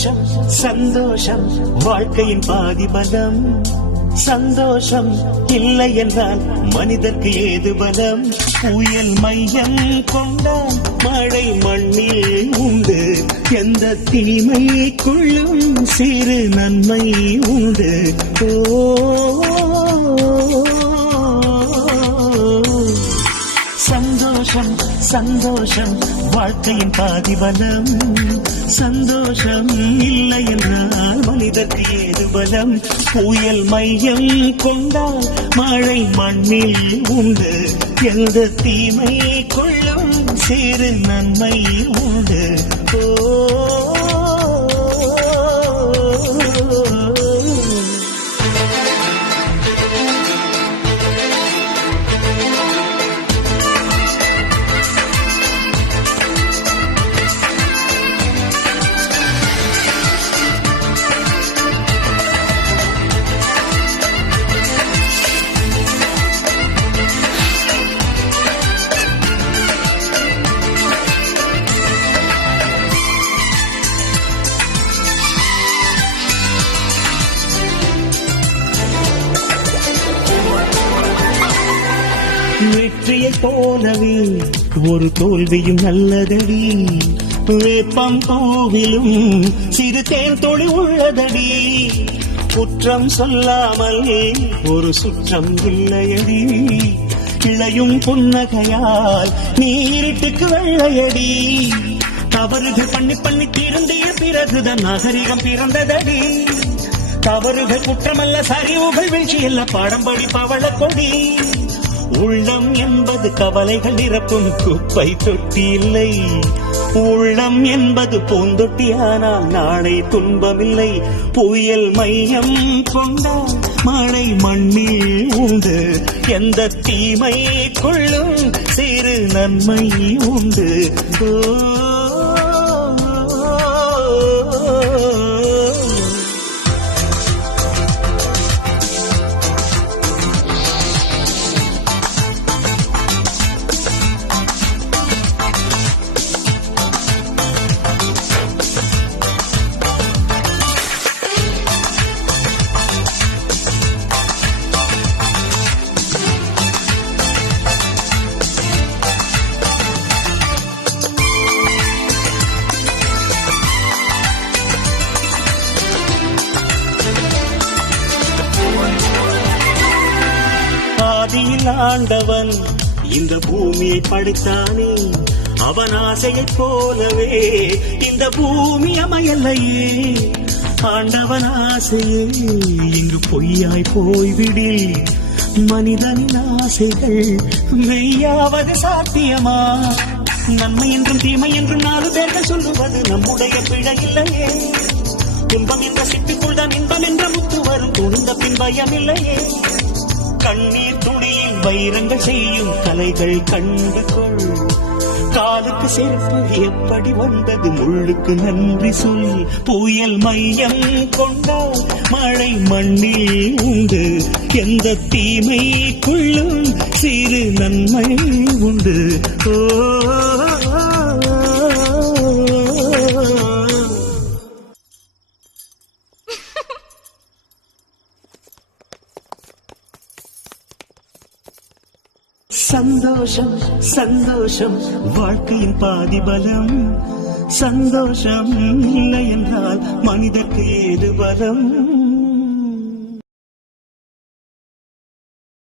சந்தோஷம் சந்தோஷம் வாழ்க்கையின் பாதி பலம். சந்தோஷம் இல்லை என்றால் மனிதர்க்கு ஏது பலம். புயல் மையம் கொண்டால் மழை மண்ணில் உண்டு. எந்த தீமைக்குள்ளும் சிறு நன்மை உண்டு. சந்தோஷம் சந்தோஷம் வாழ்க்கையின் பாதி பலம். சந்தோஷம் இல்லை என்றால் மனிதர்க்கு ஏது பலம். புயல் மையம் கொண்டால் மழை மண்ணில் உண்டு. எந்த தீமை கொள்ளும் சிறு நன்மை உண்டு. வெற்றியை போலவே ஒரு தோல்வியும் நல்லதடி. வேப்பம் பூவிலும் சிறு தேன் தொழி உள்ளதடி. குற்றம் சொல்லாமல் ஒரு சுற்றம் இல்லையடி. இளையும் புன்னகையால் நீ இருட்டுக்கு வெள்ளையடி. தவறுகள் பண்ணி பண்ணி திருந்திய பிறகுதான் நாகரிகம் பிறந்ததடி. தவறுகள் குற்றமல்ல, சரிவுகள் வீழ்ச்சியல்ல, பாடம்படி பவள கொடி. உள்ளம் என்பது கவலைகள் நிரப்பும் குப்பை தொட்டி இல்லை. உள்ளம் என்பது பூந்தொட்டி, ஆனால் நாளை துன்பமில்லை. புயல் மையம் கொண்டால் மழை மண்ணில் உண்டு. எந்த தீமை கொள்ளும் சிறு நன்மை உண்டு. ஆண்டவன் இந்த பூமியை படைத்தானே, அவன் ஆசையைப் போலவே இந்த பூமி அமையலையே. ஆண்டவன் ஆசையே இங்கு பொய்யாய் போய்விடில். மனிதனின் ஆசைகள் மெய்யாவது சாத்தியமா? நன்மை என்றும் தீமை என்றும் 4 பேர்கள் சொல்லுவது நம்முடைய பிழை இல்லையே. துன்பம் என்ற சிட்டுக்குள் தான் இன்பம் என்ற முத்து வரும். துணிந்த பின் பயம் இல்லையே. கண்ணீர் துணியில் வைரங்கள் செய்யும் கலைகள் கண்டு கொள். காலுக்கு செருப்பு எப்படி வந்தது, முள்ளுக்கு நன்றி சொல். புயல் மையம் கொண்டால் மழை மண்ணில் உண்டு. எந்த தீமைக்குள்ளும் சிறு நன்மை உண்டு. சந்தோஷம் சந்தோஷம் வாழ்க்கையின் பாதி பலம். சந்தோஷம் இல்லை என்றால் மனிதர்க்கு ஏது பலம்.